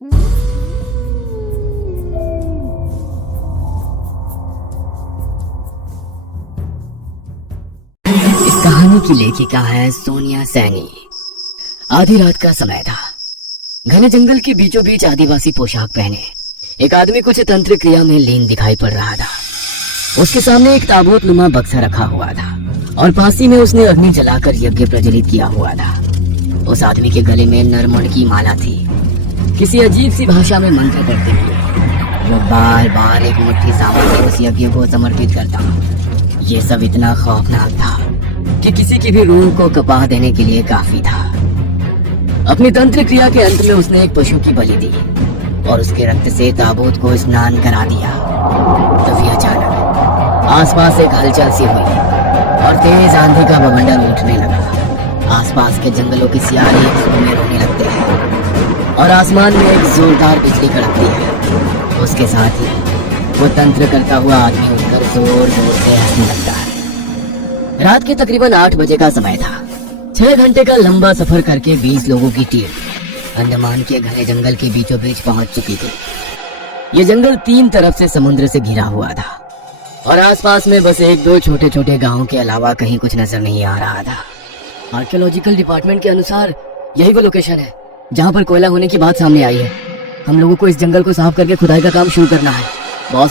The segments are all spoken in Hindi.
इस कहानी की लेखिका है सोनिया सैनी। आधी रात का समय था। घने जंगल के बीचों बीच आदिवासी पोशाक पहने एक आदमी कुछ तंत्र क्रिया में लीन दिखाई पड़ रहा था। उसके सामने एक ताबूत नुमा बक्सा रखा हुआ था और पासी में उसने अग्नि जलाकर यज्ञ प्रज्वलित किया हुआ था। उस आदमी के गले में नरमण की माला थी। किसी अजीब सी भाषा में मंत्र पढ़ते हुए वो बार बार एक मुट्ठी सामग्री उस यज्ञ को समर्पित करता। ये सब इतना खौफनाक था कि किसी की भी रूह को कपा देने के लिए काफी था। अपनी तंत्र क्रिया के अंत में उसने एक पशु की बलि दी और उसके रक्त से ताबूत को स्नान करा दिया। तभी अचानक आसपास एक हलचल सी हुई और तेज आंधी का बवंडर उठने लगा। आसपास के जंगलों के सियारे एक सुर में रोने लगते हैं और आसमान में एक जोरदार बिजली कड़कती है। उसके साथ ही वो तंत्र करता हुआ आदमी उठकर जोर जोर से हंसने लगता है। रात के तकरीबन 8 बजे का समय था। 6 घंटे का लंबा सफर करके 20 लोगों की टीम अंडमान के घने जंगल के बीचों बीच पहुंच चुकी थी। ये जंगल 3 तरफ से समुद्र से घिरा हुआ था और आसपास में बस 1-2 छोटे छोटे गांवों के अलावा कहीं कुछ नजर नहीं आ रहा था। आर्कियोलॉजिकल डिपार्टमेंट के अनुसार यही वो लोकेशन है जहाँ पर कोयला होने की बात सामने आई है। हम लोगों को इस जंगल को साफ करके खुदाई का काम शुरू करना है। बॉस,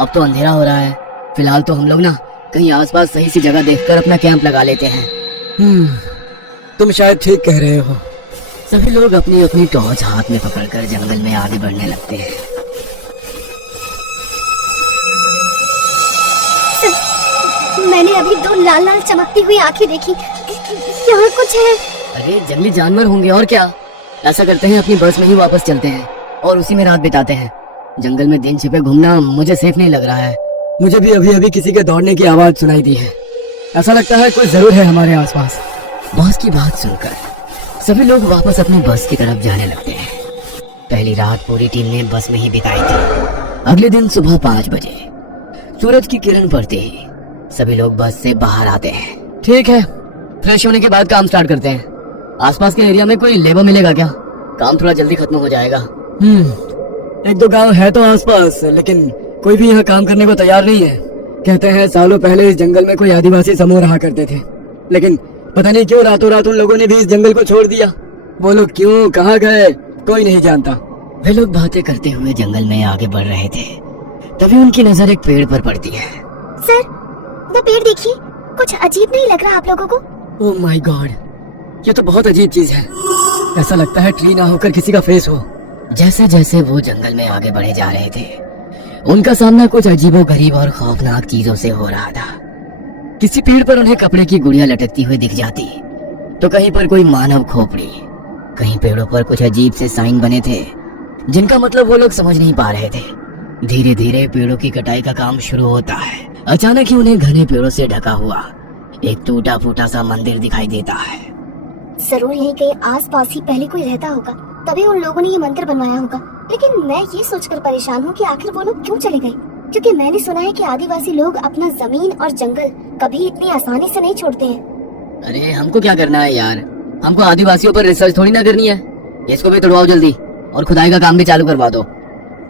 अब तो अंधेरा हो रहा है। फिलहाल तो हम लोग ना कहीं आसपास सही सी जगह देखकर अपना कैंप लगा लेते हैं। तुम शायद ठीक कह रहे हो। सभी लोग अपनी अपनी टॉर्च हाथ में पकड़कर जंगल में आगे बढ़ने लगते हैं। मैंने अभी 2 लाल लाल चमकती हुई आंखें देखी। यहाँ कुछ है। अरे जंगली जानवर होंगे और क्या। ऐसा करते हैं, अपनी बस में ही वापस चलते हैं और उसी में रात बिताते हैं। जंगल में दिन छिपे घूमना मुझे सेफ नहीं लग रहा है। मुझे भी अभी अभी किसी के दौड़ने की आवाज सुनाई दी है। ऐसा लगता है कोई जरूर है हमारे आसपास। बॉस की बात सुनकर सभी लोग वापस अपनी बस की तरफ जाने लगते हैं। पहली रात पूरी टीम ने बस में ही बिताई थी। अगले दिन सुबह 5 बजे सूरज की किरण पड़ते ही सभी लोग बस से बाहर आते हैं। ठीक है, फ्रेश होने के बाद काम स्टार्ट करते हैं। आसपास के एरिया में कोई लेबर मिलेगा क्या? काम थोड़ा जल्दी खत्म हो जाएगा। 1-2 गांव है तो आसपास, लेकिन कोई भी यहाँ काम करने को तैयार नहीं है। कहते हैं सालों पहले इस जंगल में कोई आदिवासी समूह रहा करते थे, लेकिन पता नहीं क्यों रातों रात उन लोगों ने भी इस जंगल को छोड़ दिया। वो लोग क्यों, कहाँ गए, कोई नहीं जानता। वे लोग बातें करते हुए जंगल में आगे बढ़ रहे थे। तभी उनकी नजर एक पेड़ पर पड़ती है। सर, वो पेड़ देखिए, कुछ अजीब नहीं लग रहा आप लोगों को? ओह माय गॉड, ये तो बहुत अजीब चीज है। ऐसा लगता है ट्री ना होकर किसी का फेस हो। जैसे जैसे वो जंगल में आगे बढ़े जा रहे थे, उनका सामना कुछ अजीबोगरीब और खौफनाक चीजों से हो रहा था। किसी पेड़ पर उन्हें कपड़े की गुड़िया लटकती हुई दिख जाती, तो कहीं पर कोई मानव खोपड़ी। कहीं पेड़ों पर कुछ अजीब से साइन बने थे जिनका मतलब वो लोग समझ नहीं पा रहे थे। धीरे धीरे पेड़ों की कटाई का काम शुरू होता है। अचानक ही उन्हें घने पेड़ों से ढका हुआ एक टूटा फूटा सा मंदिर दिखाई देता है। जरूर यहीं कहीं आस-पास ही पहले कोई रहता होगा, तभी उन लोगों ने ये मंत्र बनवाया होगा। लेकिन मैं ये सोचकर परेशान हूँ कि आखिर वो लोग क्यों चले गए, क्योंकि मैंने सुना है कि आदिवासी लोग अपना जमीन और जंगल कभी इतनी आसानी से नहीं छोड़ते हैं। अरे हमको क्या करना है यार, हमको आदिवासियों पर रिसर्च थोड़ी ना करनी है। इसको भी तोड़वाओ जल्दी और खुदाई का काम भी चालू करवा दो।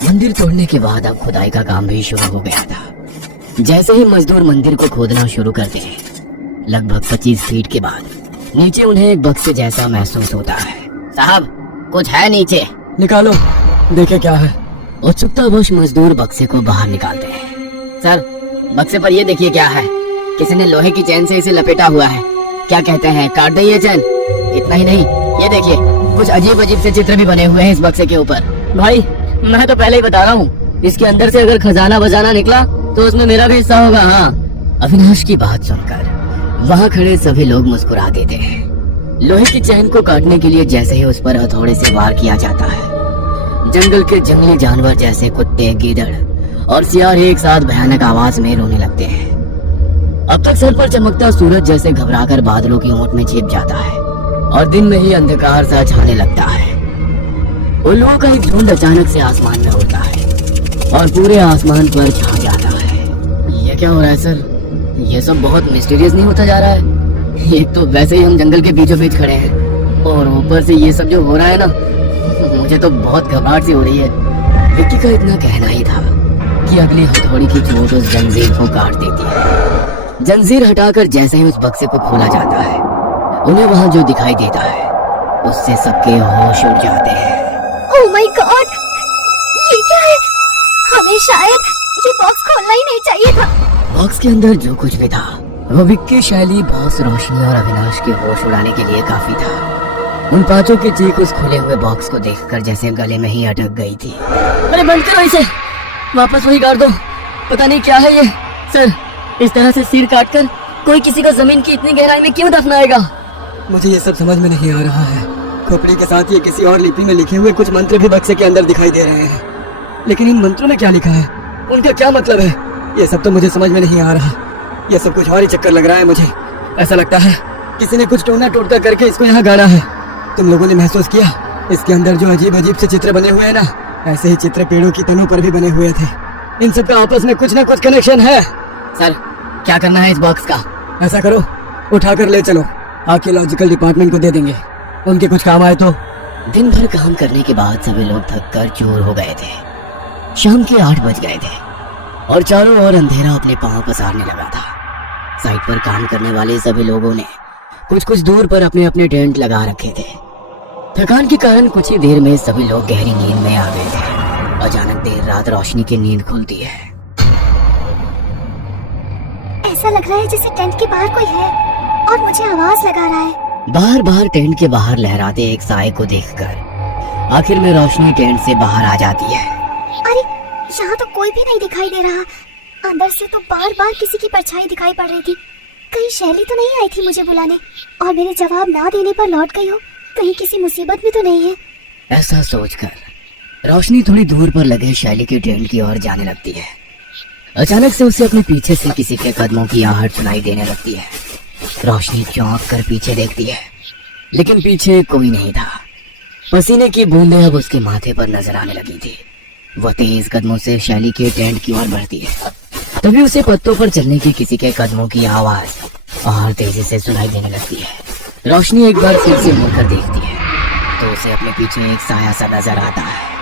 मंदिर तोड़ने के बाद अब खुदाई का काम भी शुरू हो गया था। जैसे ही मजदूर मंदिर को खोदना शुरू करते हैं, लगभग 25 फीट के बाद नीचे उन्हें एक बक्से जैसा महसूस होता है। साहब, कुछ है नीचे। निकालो, देखे क्या है। उत्सुकतावश मजदूर बक्से को बाहर निकालते हैं। सर, बक्से पर ये देखिए क्या है। किसी ने लोहे की चैन से इसे लपेटा हुआ है। क्या कहते हैं, काट दे ये चैन? इतना ही नहीं, ये देखिए कुछ अजीब अजीब से चित्र भी बने हुए हैं इस बक्से के ऊपर। भाई, मैं तो पहले ही बता रहा हूँ, इसके अंदर से अगर खजाना बजाना निकला तो उसमें मेरा भी हिस्सा होगा। हाँ। अविनाश की बात सुनकर वहाँ खड़े सभी लोग मुस्कुरा देते हैं। लोहे की चैन को काटने के लिए जैसे ही उस पर हथौड़े से वार किया जाता है, जंगल के जंगली जानवर जैसे कुत्ते, गीदड़ और सियार एक साथ भयानक आवाज में रोने लगते हैं। अब तक सर पर चमकता सूरज जैसे घबराकर बादलों की ओट में छिप जाता है और दिन में ही अंधकार सा छाने लगता है। उल्लुओं का एक झुंड अचानक से आसमान में उड़ता है और पूरे आसमान पर छा जाता है। ये क्या हो रहा है सर? ये सब बहुत मिस्टीरियस नहीं होता जा रहा है? एक तो वैसे ही हम जंगल के बीचों बीच खड़े हैं और ऊपर से ये सब जो हो रहा है ना, मुझे तो बहुत घबराहट सी हो रही है। विक्की का इतना कहना ही था कि अगली हथौड़ी की चोट उस जंजीर को काट देती है। जंजीर हटाकर जैसे ही उस बक्से को खोला जाता है, उन्हें वहां जो दिखाई देता है उससे सबके होश उड़ जाते हैं। ओह माय गॉड, ये क्या है? हमें शायद ये बॉक्स खोलना ही नहीं चाहिए था। बॉक्स के अंदर जो कुछ भी था वो विक्की, शैली, बॉस, रोशनी और अविनाश के होश उड़ाने के लिए काफी था। उन पांचों की चीख उस खुले हुए बॉक्स को देखकर जैसे गले में ही अटक गई थी। अरे बंद करो इसे, वापस वही कर दो। पता नहीं क्या है ये। सर, इस तरह से सिर काटकर कोई किसी को जमीन की इतनी गहराई में क्यों दफनाएगा? मुझे ये सब समझ में नहीं आ रहा है। खोपड़ी के साथ ये किसी और लिपि में लिखे हुए कुछ मंत्र भी बक्से के अंदर दिखाई दे रहे हैं, लेकिन इन मंत्रों में क्या लिखा है, उनका क्या मतलब है, ये सब तो मुझे समझ में नहीं आ रहा। ये सब कुछ और ही चक्कर लग रहा है मुझे। ऐसा लगता है किसी ने कुछ टोना टोटका करके इसको यहाँ गाड़ा है। तुम लोगों ने महसूस किया इसके अंदर जो अजीब अजीब से चित्र बने हुए हैं ना, ऐसे ही चित्र पेड़ों की तनों पर भी बने हुए थे। इन सब का आपस में कुछ ना कुछ कनेक्शन है। सर, क्या करना है इस बॉक्स का? ऐसा करो, उठाकर ले चलो, आर्कियोलॉजिकल डिपार्टमेंट को दे देंगे, उनके कुछ काम आए तो। दिन भर काम करने के बाद सभी लोग थक कर चूर हो गए थे। शाम के 8 बज गए थे और चारों ओर अंधेरा अपने पांव पसारने लगा था। साइट पर काम करने वाले सभी लोगों ने कुछ कुछ दूर पर अपने अपने टेंट लगा रखे थे। थकान के कारण कुछ ही देर में सभी लोग गहरी नींद में आ गए थे। अचानक देर रात रोशनी की नींद खुलती है। ऐसा लग रहा है जैसे टेंट के बाहर कोई है और मुझे आवाज लगा रहा है। बाहर बाहर टेंट के बाहर लहराते एक साए को देखकर आखिर में रोशनी टेंट से बाहर आ जाती है। अरे, यहाँ तो कोई भी नहीं दिखाई दे रहा। अंदर से तो बार बार किसी की परछाई दिखाई पड़ रही थी। कहीं शैली तो नहीं आई थी मुझे बुलाने और मेरे जवाब ना देने पर लौट गई हो? कहीं किसी मुसीबत में तो नहीं है? ऐसा सोचकर रोशनी थोड़ी दूर पर लगे शैली के टेंट की ओर जाने लगती है। अचानक से उसे अपने पीछे से किसी के कदमों की आहट सुनाई देने लगती है। रोशनी चौंक कर पीछे देखती है, लेकिन पीछे कोई नहीं था। पसीने की बूंदें अब उसके माथे पर नजर आने लगी थी। वह तेज कदमों से शैली के टेंट की ओर बढ़ती है। तभी उसे पत्तों पर चलने की किसी के कदमों की आवाज और तेजी से सुनाई देने लगती है। रोशनी एक बार फिर से मुड़कर देखती है तो उसे अपने पीछे एक साया सा नजर आता है।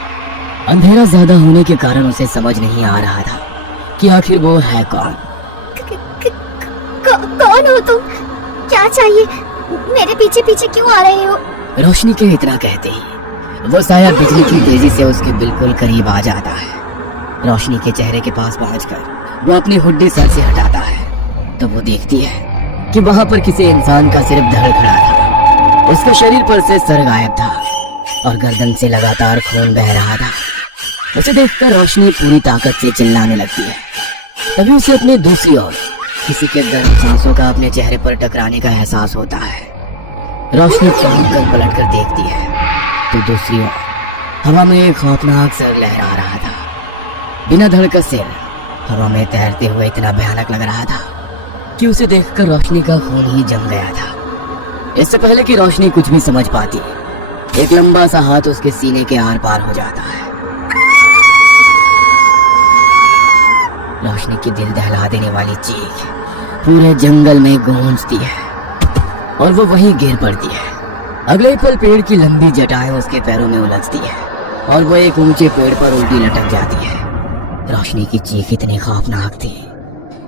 अंधेरा ज्यादा होने के कारण उसे समझ नहीं आ रहा था कि आखिर वो है कौन। कौन हो तुम? क्या चाहिए? मेरे पीछे पीछे क्यों आ रहे हो? रोशनी के इतना कहते ही वो साया बिजली की तेजी से उसके बिल्कुल करीब आ जाता है। रोशनी के चेहरे के पास पहुंचकर वो अपनी हुड्डी सर से हटाता है तो वो देखती है कि वहां पर किसी इंसान का सिर्फ धड़ खड़ा था। उसके शरीर पर से सर गायब था और गर्दन से लगातार खून बह रहा था। उसे देखकर रोशनी पूरी ताकत से चिल्लाने लगती है। तभी उसे अपनी दूसरी ओर किसी के गर्म सांसों का अपने चेहरे पर टकराने का एहसास होता है। रोशनी चौंक कर पलट कर देखती है तो दूसरी ओर हवा में एक खौफनाक सर लहरा रहा था। बिना धड़ का सिर हवा में तैरते हुए इतना भयानक लग रहा था कि उसे देखकर रोशनी का खून ही जम गया था। इससे पहले कि रोशनी कुछ भी समझ पाती, एक लंबा सा हाथ उसके सीने के आर पार हो जाता है। रोशनी की दिल दहला देने वाली चीख पूरे जंगल में गूंजती है और वो वहीं गिर पड़ती है। अगले ही पल पेड़ की लंबी जटाएं उसके पैरों में उलझती है और वो एक ऊंचे पेड़ पर उल्टी लटक जाती है। रोशनी की चीख इतनी खौफनाक थी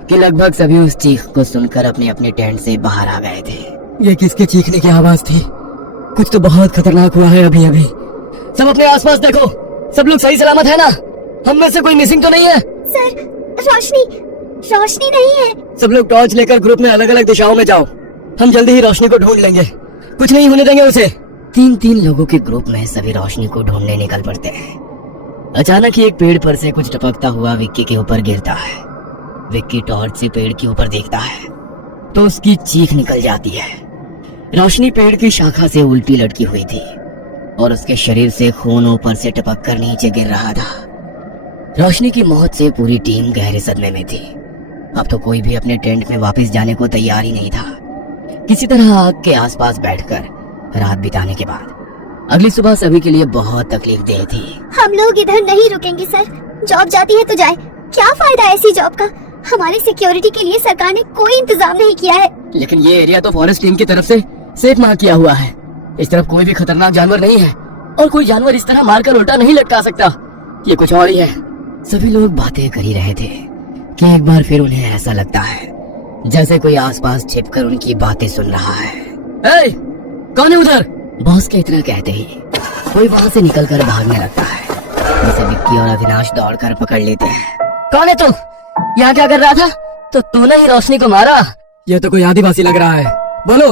कि लगभग सभी उस चीख को सुनकर अपने अपने टेंट से बाहर आ गए थे। ये किसके चीखने की आवाज थी? कुछ तो बहुत खतरनाक हुआ है अभी अभी। सब अपने आसपास देखो, सब लोग सही सलामत है ना? हम में से कोई मिसिंग तो नहीं है? सर, रोशनी नहीं है। सब लोग टॉर्च लेकर ग्रुप में अलग अलग दिशाओं में जाओ। हम जल्दी ही रोशनी को ढूंढ लेंगे, कुछ नहीं होने देंगे उसे। 3-3 लोगों के ग्रुप में सभी रोशनी को ढूंढने निकल पड़ते हैं। अचानक ही एक पेड़ पर से कुछ टपकता हुआ विक्की के ऊपर गिरता है। विक्की टॉर्च से पेड़ के ऊपर देखता है तो उसकी चीख निकल जाती है। रोशनी पेड़ की शाखा से उल्टी लटकी हुई थी और उसके शरीर से खून ऊपर से टपक कर नीचे गिर रहा था। रोशनी की मौत से पूरी टीम गहरे सदमे में थी। अब तो कोई भी अपने टेंट में वापस जाने को तैयार ही नहीं था। किसी तरह आग के आसपास बैठकर रात बिताने के बाद अगली सुबह सभी के लिए बहुत तकलीफदेह थी। हम लोग इधर नहीं रुकेंगे सर। जॉब जाती है तो जाए, क्या फायदा ऐसी जॉब का? हमारी सिक्योरिटी के लिए सरकार ने कोई इंतजाम नहीं किया है। लेकिन ये एरिया तो फॉरेस्ट टीम की तरफ से सेफ मार्क किया हुआ है। इस तरफ कोई भी खतरनाक जानवर नहीं है और कोई जानवर इस तरह मारकर उल्टा नहीं लटका सकता। ये कुछ और ही है। सभी लोग बातें कर ही रहे थे कि एक बार फिर उन्हें ऐसा लगता है जैसे कोई आसपास छिपकर उनकी बातें सुन रहा है। ए, कौन है उधर? बॉस के इतना कहते ही कोई वहां से निकलकर भागने लगता है, जिसे विक्की और अविनाश दौड़कर पकड़ लेते हैं। कौन है तू? यहाँ क्या कर रहा था? तो तूने ही रोशनी को मारा? ये तो कोई आदिवासी लग रहा है। बोलो,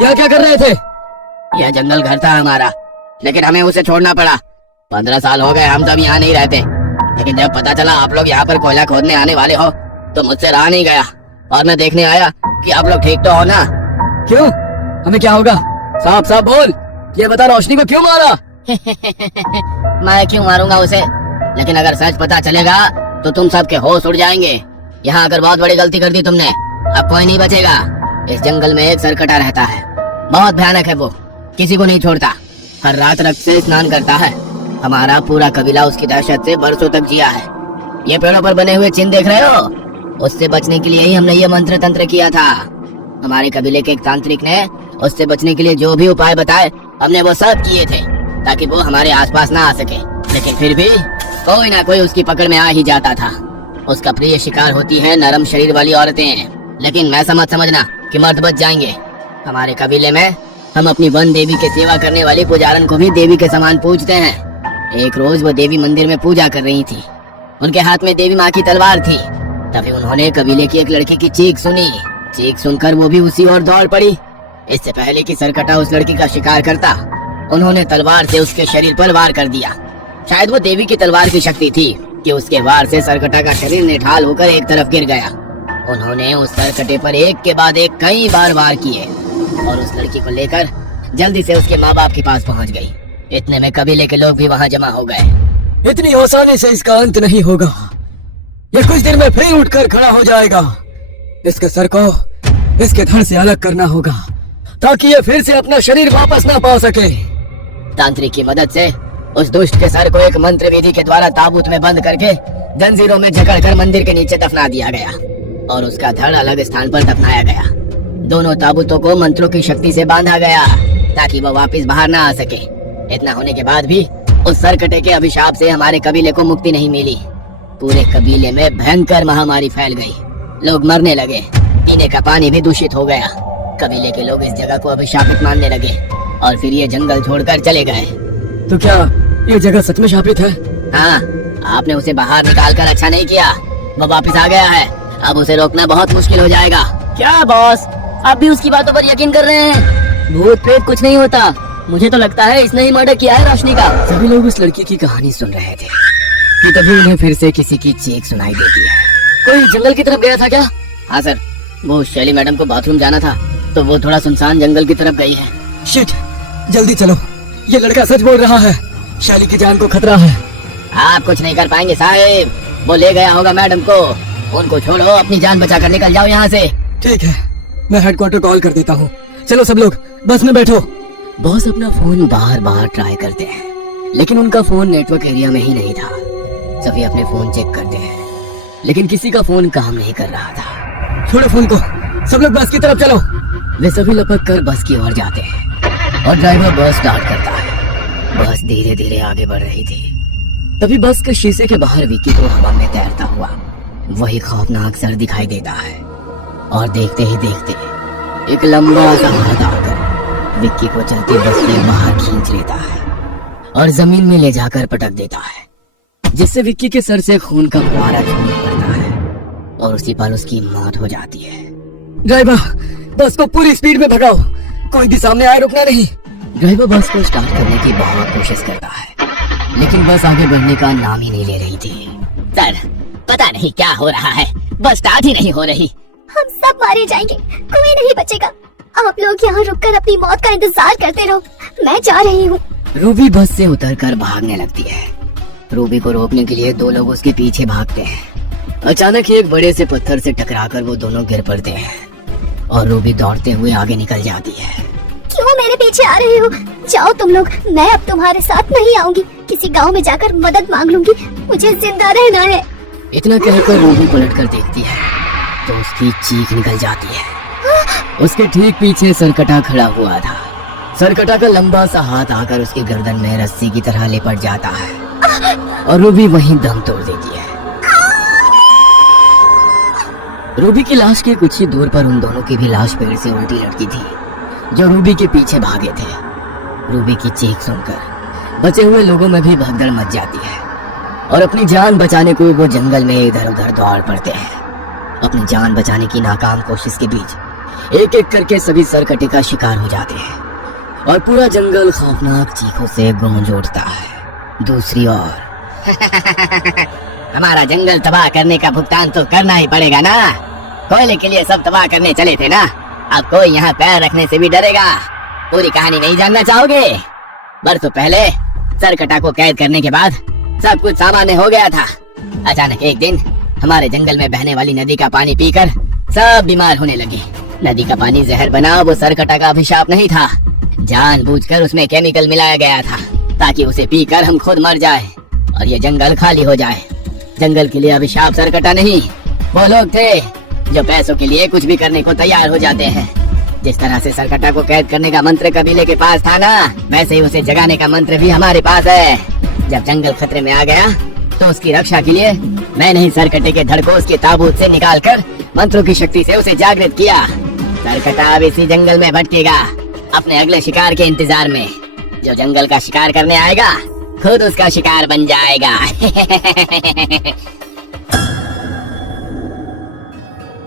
यहाँ क्या कर रहे थे? यह जंगल घर था हमारा, लेकिन हमें उसे छोड़ना पड़ा। 15 साल हो गए हम सब यहाँ नहीं रहते, लेकिन जब पता चला आप लोग यहाँ पर कोयला खोदने आने वाले हो तो मुझसे रहा नहीं गया और मैं देखने आया कि आप लोग ठीक तो हो ना। क्यों? हमें क्या होगा? साफ साफ बोल, ये बता, रोशनी को क्यों मारा? मैं क्यों मारूंगा उसे, लेकिन अगर सच पता चलेगा तो तुम सबके होश उड़ जाएंगे। यहाँ अगर बहुत बड़ी गलती कर दी तुमने, अब कोई नहीं बचेगा। इस जंगल में एक सरकटा रहता है, बहुत भयानक है वो, किसी को नहीं छोड़ता। हर रात रक्त से स्नान करता है। हमारा पूरा कबीला उसकी दहशत से बरसों तक जिया है। ये पेड़ों पर बने हुए चिन्ह देख रहे हो, उससे बचने के लिए ही हमने ये मंत्र तंत्र किया था। हमारे कबीले के एक तांत्रिक ने उससे बचने के लिए जो भी उपाय बताए हमने वो सब किए थे, ताकि वो हमारे आसपास ना आ सके। लेकिन फिर भी कोई ना कोई उसकी पकड़ में आ ही जाता था। उसका प्रिय शिकार होती है नरम शरीर वाली औरतें, लेकिन मैं समझना कि मर्द बच जाएंगे। हमारे कबीले में हम अपनी वन देवी की सेवा करने वाली पुजारन को भी देवी के समान पूजते हैं। एक रोज वो देवी मंदिर में पूजा कर रही थी, उनके हाथ में देवी माँ की तलवार थी। तभी उन्होंने कबीले की एक लड़की की चीख सुनी। चीख सुनकर वो भी उसी ओर दौड़ पड़ी। इससे पहले कि सरकटा उस लड़की का शिकार करता, उन्होंने तलवार से उसके शरीर पर वार कर दिया। शायद वो देवी की तलवार की शक्ति थी कि उसके वार से सरकटा का शरीर निठाल होकर एक तरफ गिर गया। उन्होंने उस सरकटे पर एक के बाद एक कई बार वार किए और उस लड़की को लेकर जल्दी से उसके माँ बाप के पास पहुँच गई। इतने में कबीले के लोग भी वहाँ जमा हो गए। इतनी आसानी से इसका अंत नहीं होगा। ये कुछ देर में फिर उठकर खड़ा हो जाएगा। इसके सर को इसके धड़ से अलग करना होगा, ताकि ये फिर से अपना शरीर वापस ना पा सके। तांत्रिक की मदद से उस दुष्ट के सर को एक मंत्र विधि के द्वारा ताबूत में बंद करके जंजीरों में जकड़कर मंदिर के नीचे दफना दिया गया और उसका धड़ अलग स्थान पर दफनाया गया। दोनों ताबूतों को मंत्रों की शक्ति से बांधा गया ताकि वह वापस बाहर ना आ सके। इतना होने के बाद भी उस सरकटे के अभिशाप से हमारे कबीले को मुक्ति नहीं मिली। पूरे कबीले में भयंकर महामारी फैल गई, लोग मरने लगे, पीने का पानी भी दूषित हो गया। कबीले के लोग इस जगह को अभिशापित मानने लगे और फिर ये जंगल छोड़कर चले गए। तो क्या ये जगह सच में शापित है? हाँ, आपने उसे बाहर निकाल कर अच्छा नहीं किया। वो वापस आ गया है, अब उसे रोकना बहुत मुश्किल हो जाएगा। क्या बॉस, आप भी उसकी बातों पर यकीन कर रहे हैं? भूत प्रेत कुछ नहीं होता। मुझे तो लगता है इसने ही मर्डर किया है रोशनी का। सभी लोग उस लड़की की कहानी सुन रहे थे कि तभी उन्हें फिर से किसी की चीख सुनाई देती है। कोई जंगल की तरफ गया था क्या? हाँ सर, वो शैली मैडम को बाथरूम जाना था तो वो थोड़ा सुनसान जंगल की तरफ गई है। शिट, जल्दी चलो, ये लड़का सच बोल रहा है। शैली की जान को खतरा है। आप कुछ नहीं कर पाएंगे साहब, वो ले गया होगा मैडम को। उनको छोड़ो, अपनी जान बचा कर निकल जाओ यहाँ से। ठीक है, मैं हेडक्वार्टर कॉल कर देता हूँ। चलो सब लोग बस में बैठो। बॉस अपना फोन बार बार ट्राई करते हैं, लेकिन उनका फोन नेटवर्क एरिया में ही नहीं था। सभी अपने फोन चेक करते हैं, लेकिन किसी का फोन काम नहीं कर रहा था। छोड़ो फोन को, सब लोग बस की तरफ चलो। वे सभी लपक कर बस की ओर जाते हैं और ड्राइवर बस स्टार्ट करता है। बस धीरे धीरे आगे बढ़ रही थी। तभी बस के शीशे के बाहर विक्की को हवा में तैरता हुआ वही खौफनाक सर दिखाई देता है और देखते ही देखते एक लंबा सा हाथ आकर विक्की को चलती बस से बाहर खींच लेता है और जमीन में ले जाकर पटक देता है, जिससे विक्की के सर से खून का फुहारा छूट पड़ता है और उसी पर उसकी मौत हो जाती है। ड्राइवर, बस को पूरी स्पीड में भगाओ, कोई भी सामने आए रुकना नहीं। ड्राइवर बस को स्टार्ट करने की बहुत कोशिश करता है, लेकिन बस आगे बढ़ने का नाम ही नहीं ले रही थी। सर, पता नहीं क्या हो रहा है, बस स्टार्ट ही नहीं हो रही। हम सब मारे जाएंगे, कोई नहीं बचेगा। आप लोग यहाँ रुककर अपनी मौत का इंतजार करते रहो, मैं जा रही हूँ। रूबी बस से उतरकर भागने लगती है। रूबी को रोकने के लिए दो लोग उसके पीछे भागते हैं। अचानक ही एक बड़े से पत्थर से टकराकर वो दोनों गिर पड़ते हैं और रूबी दौड़ते हुए आगे निकल जाती है। क्यों मेरे पीछे आ रहे हो? जाओ तुम लोग, मैं अब तुम्हारे साथ नहीं आऊंगी। किसी गांव में जाकर मदद मांग लूंगी, मुझे जिंदा रहना है। इतना कहकर रूबी पलटकर देखती है तो उसकी चीख निकल जाती है। उसके ठीक पीछे सरकटा खड़ा हुआ था। सरकटा का लंबा सा हाथ आकर उसकी गर्दन में रस्सी की तरह लिपट जाता है और रूबी वहीं दम तोड़ देती है। रूबी की लाश के कुछ ही दूर पर उन दोनों की भी लाश पेड़ से उल्टी लटकी थी, जो रूबी के पीछे भागे थे। रूबी की चीख सुनकर बचे हुए लोगों में भी भगदड़ मच जाती है और अपनी जान बचाने को वो जंगल में इधर उधर दौड़ पड़ते हैं। अपनी जान बचाने की नाकाम कोशिश के बीच एक एक करके सभी सरकटे का शिकार हो जाते हैं और पूरा जंगल खौफनाक चीखों से गूंज उठता है। दूसरी ओर हमारा जंगल तबाह करने का भुगतान तो करना ही पड़ेगा ना। कोयले के लिए सब तबाह करने चले थे ना, अब कोई यहाँ पैर रखने से भी डरेगा। पूरी कहानी नहीं जानना चाहोगे? बरसों पहले सरकटा को कैद करने के बाद सब कुछ सामान्य हो गया था। अचानक एक दिन हमारे जंगल में बहने वाली नदी का पानी पीकर सब बीमार होने लगे। नदी का पानी जहर बना वो सरकटा का अभिशाप नहीं था, जानबूझकर उसमें केमिकल मिलाया गया था ताकि उसे पीकर हम खुद मर जाए और ये जंगल खाली हो जाए। जंगल के लिए अभिशाप सरकटा नहीं, वो लोग थे जो पैसों के लिए कुछ भी करने को तैयार हो जाते हैं। जिस तरह से सरकटा को कैद करने का मंत्र कबीले के पास था ना, वैसे ही उसे जगाने का मंत्र भी हमारे पास है। जब जंगल खतरे में आ गया तो उसकी रक्षा के लिए मैंने ही सरकटे के धड़ को उसके ताबूत से निकालकर मंत्रों की शक्ति से उसे जागृत किया। सरकटा अब इसी जंगल में भटकेगा अपने अगले शिकार के इंतजार में। जो जंगल का शिकार करने आएगा खुद उसका शिकार बन जाएगा।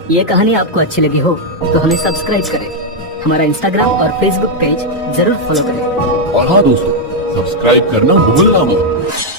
ये कहानी आपको अच्छी लगी हो तो हमें सब्सक्राइब करें, हमारा इंस्टाग्राम और फेसबुक पेज जरूर फॉलो करें। और हाँ दोस्तों, सब्सक्राइब करना भूलना मत।